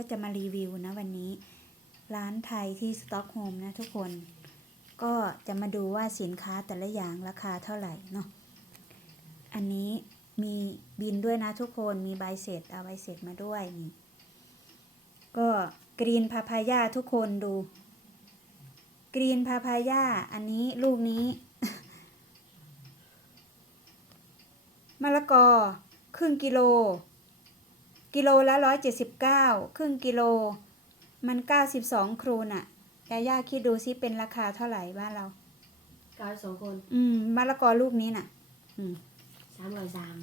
ก็จะมารีวิวนะวันนี้ ร้านไทยที่สต็อกโฮมนะทุกคน ก็จะมาดูว่าสินค้าแต่ละอย่างราคาเท่าไหร่เนาะอันนี้มีบินด้วยนะทุกคนมีใบเสร็จเอาใบเสร็จมาด้วยนี่ก็กรีนพาพายาทุกคนดู กรีนพาพายาอันนี้ลูกนี้มะละกอครึ่งกิโล กิโลละร้อยเจ็ดสิบเก้าครึ่งกิโล มันเก้าสิบสองครูน่ะยาย่าคิดดูซิเป็นราคาเท่าไหร่บ้านเราเก้าสองคน อืมมะละกอลูกนี้น่ะ อืมสามร้อยสาม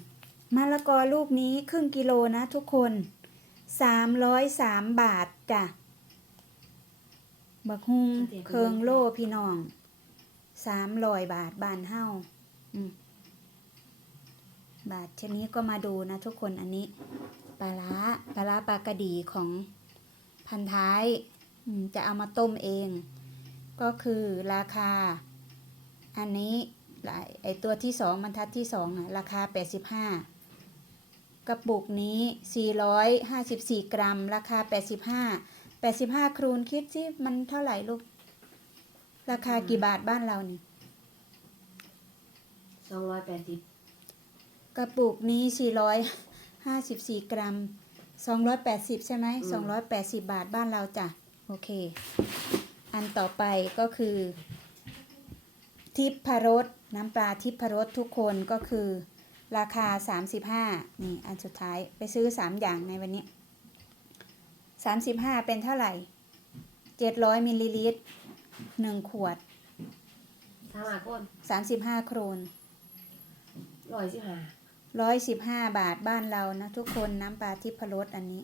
มะละกอลูกนี้ครึ่งกิโลนะทุกคนสามร้อยสามบาทจ้ะบักฮุงเคิงโลพี่น้องสามร้อยบาทบานเฮ้าอืมบาทชนี้ก็มาดูนะทุกคนอันนี้ ปลาร้าปลาร้าปลากระดีของพันท้ายอืมจะเอามาต้มเอง ก็คือราคา อันนี้หลายไอตัวที่สองบรรทัดที่สองน่ะราคา 85 กระปุกนี้ 454 กรัม ราคา 85 85ครูณคิดสิมันเท่าไหร่ลูก ราคากี่บาทบ้านเรานี่สองร้อยแปดสิบกระปุกนี้ 454 กรัม 280 ใช่ไหม280 บาทบ้านเราจ้ะ โอเค อันต่อไปก็คือ ทิพพรสน้ำปลาทิพพรสทุกคนก็คือ ราคา 35 นี่ อันสุดท้ายไปซื้อ 3 อย่างในวันนี้ 35 เป็นเท่าไหร่ 700มิลลิลิตร1ขวดสามหาคน35โครนร้อยสิบห้า ร้อยสิบห้าบาทบ้านเรานะทุกคนน้ำปลาทิพรสอันนี้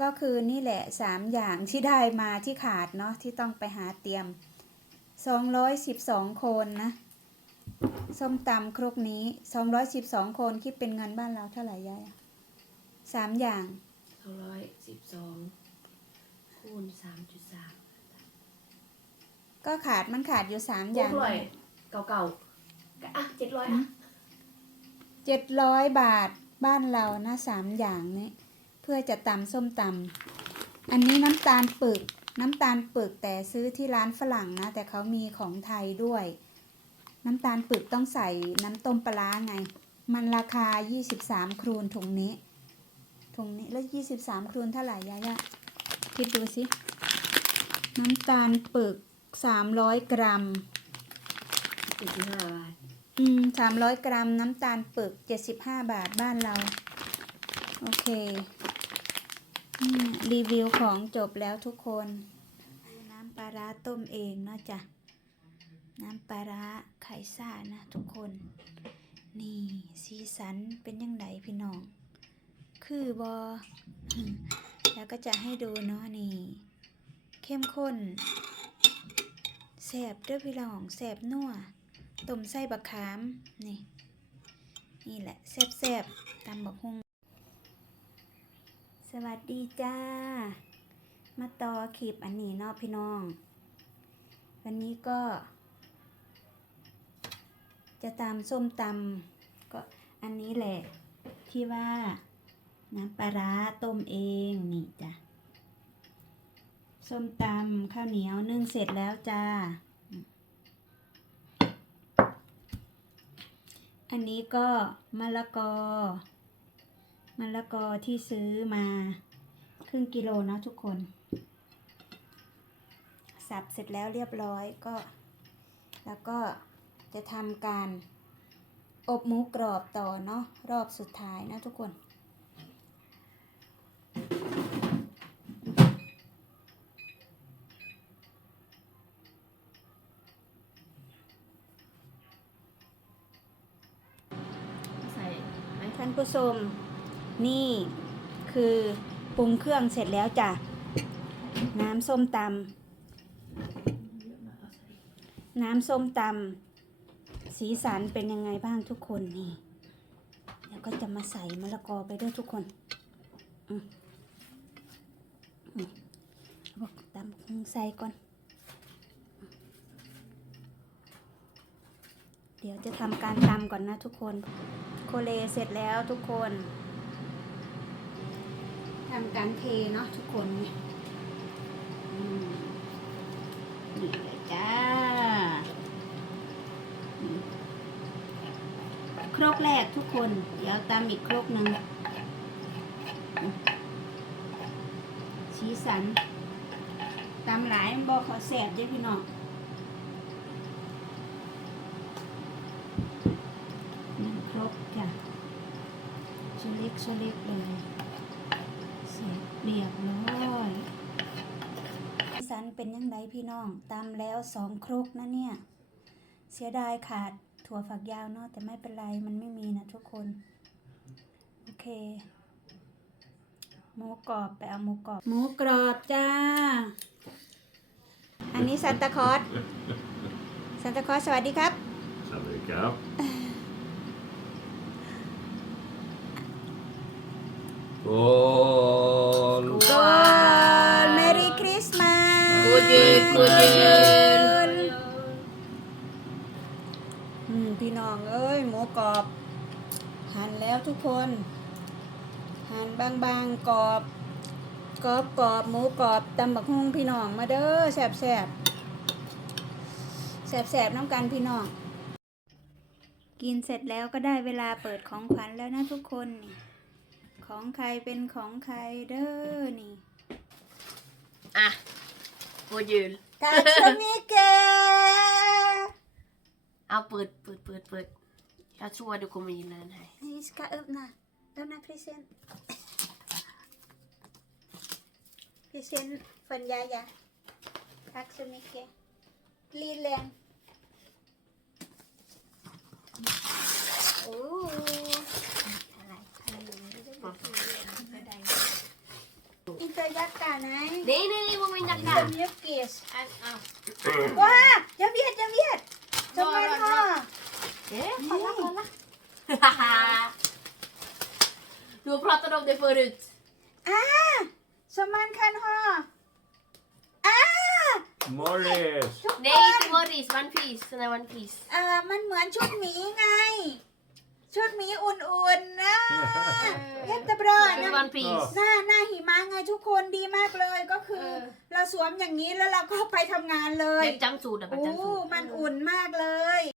ก็คือนี่แหละสามอย่างที่ได้มาที่ขาดเนาะที่ต้องไปหาเตรียมสองร้อยสิบสองคนนะ ส้มตำครกนี้สองร้อยสิบสองคนคิดเป็นเงินบ้านเราเท่าไหร่ยายอะสามอย่างสองร้อยสิบสองคูณสามจุดสามก็ขาดมันขาดอยู่สามหอย่างกร้อยเก่าเก่าๆอะเจ็ดร้อยอะ เจ็ดร้อยบาทบ้านเรานะสามอย่างนี้ เพื่อจะตำส้มตำอันนี้น้ำตาลปึก น้ำตาลปึกแต่ซื้อที่ร้านฝรั่งนะ แต่เขามีของไทยด้วย น้ำตาลปึกต้องใส่น้ำต้มปลาไง มันราคา 23 ครูนถุงนี้ถุงนี้แล้ว23 ครูนเท่าไหร่ยายะคิดดูสิ น้ำตาลปึก 300 กรัมเจ็ดสิบห้าบาท อืมสามร้อยกรัมน้ำตาลปึกเจ็ดสิบห้าบาทบ้านเรา โอเครีวิวของจบแล้วทุกคน น้ำปลาร้าต้มเองเนาะจ้ะน้ำปลาร้าไข่ซ่านะทุกคน นี่สีสันเป็นยังไงพี่น้อง คือบอแล้วก็จะให้ดูเนาะนี่ เข้มข้นแสบด้วยพี่น้องแสบนัว ต้มไส้บักขาม นี่ นี่แหละแซ่บๆตำบักฮุงสวัสดีจ้า มาต่อคลิปอันนี้เนาะพี่น้อง วันนี้ก็ จะตำส้มตำก็อันนี้แหละ ที่ว่าน้ำปลาร้าต้มเองนี่จ้ะส้มตำข้าวเหนียวนึ่งเสร็จแล้วจ้า อันนี้ก็มะละกอมะละกอที่ซื้อมาครึ่งกิโลเนาะทุกคน สับเสร็จแล้วเรียบร้อยก็ แล้วก็จะทำการอบหมูกรอบต่อเนาะรอบสุดท้ายนะทุกคน ใส่ไหม ท่าน ผู้ชม นี่คือปรุงเครื่องเสร็จแล้วจ้ะ น้ำส้มตำน้ำส้มตำสีสันเป็นยังไงบ้างทุกคนนี่แล้วก็จะมาใส่มะละกอไปด้วยทุกคนอืมอืมเอาบอกตำใส่ก่อน เดี๋ยวจะทำการตำก่อนนะทุกคน เลเสร็จแล้วทุกคนทำการเทเนาะทุกคนนี่นี่เลยจ้าครกแรกทุกคน เดี๋ยวตามอีกครกหนึ่งอืมสีสันตามหลายบอกขอแสบเด้วยพี่น้องหนึ่งครก จ้ะชุเล็กชุเล็กเลยเสร็จเรียบร้อยสีสันเป็นยังไงพี่น้อง ตามแล้วสองครกนะเนี่ย เสียดายขาดถั่วฝักยาวเนาะแต่ไม่เป็นไรมันไม่มีนะทุกคน โอเค หมูกรอบไปเอาหมูกรอบ หมูกรอบจ้า อันนี้ซันตาคลอสซันตาคลอสสวัสดีครับ สวัสดีครับ Skål! ก่อน Merry Christmas God jul, god jul อืมพี่น้องเอ้ยหมูกรอบ หั่นแล้วทุกคน หั่นบางๆกรอบ กรอบกรอบหมูกรอบตำบักฮุ่งพี่น้องมาเด้อแสบแสบแสบแสบน้ำกันพี่น้อง กินเสร็จแล้วก็ได้เวลาเปิดของขวัญแล้วนะทุกคนนี่ ของใครเป็นของใครเด้อนี่อะ God jul ทาชมิเกเอาเปิดเปิดเปิดเปิด Jag tror du kommer gilla den här. Ni ska öppna. Öppna present. Present från Jaja. Tack så mycket. Lillen. Oh. Nej, på min Inte jacka. mjukis. Ah, ah. Wow, jag vet, jag vet! Som Bra, man bra, har. Eh, kolla, kolla. du har pratat om det förut. Ah! Som man kan ha. Ah! Morris! ทุก Nej, คน inte Morris. One piece. Sån här one piece. เออมันเหมือนชุดหมีไง ชุดหมีอุ่นๆนะเย็ตบรอ Det นะ är one piece. หน้าหน้าหิมะไงทุกคนดีมากเลยก็คือ เออ เราสวมอย่างนี้แล้วเราก็ไปทำงานเลย Det är jumpsuit. Det är โอ้ jumpsuit. มันอุ่นมากเลย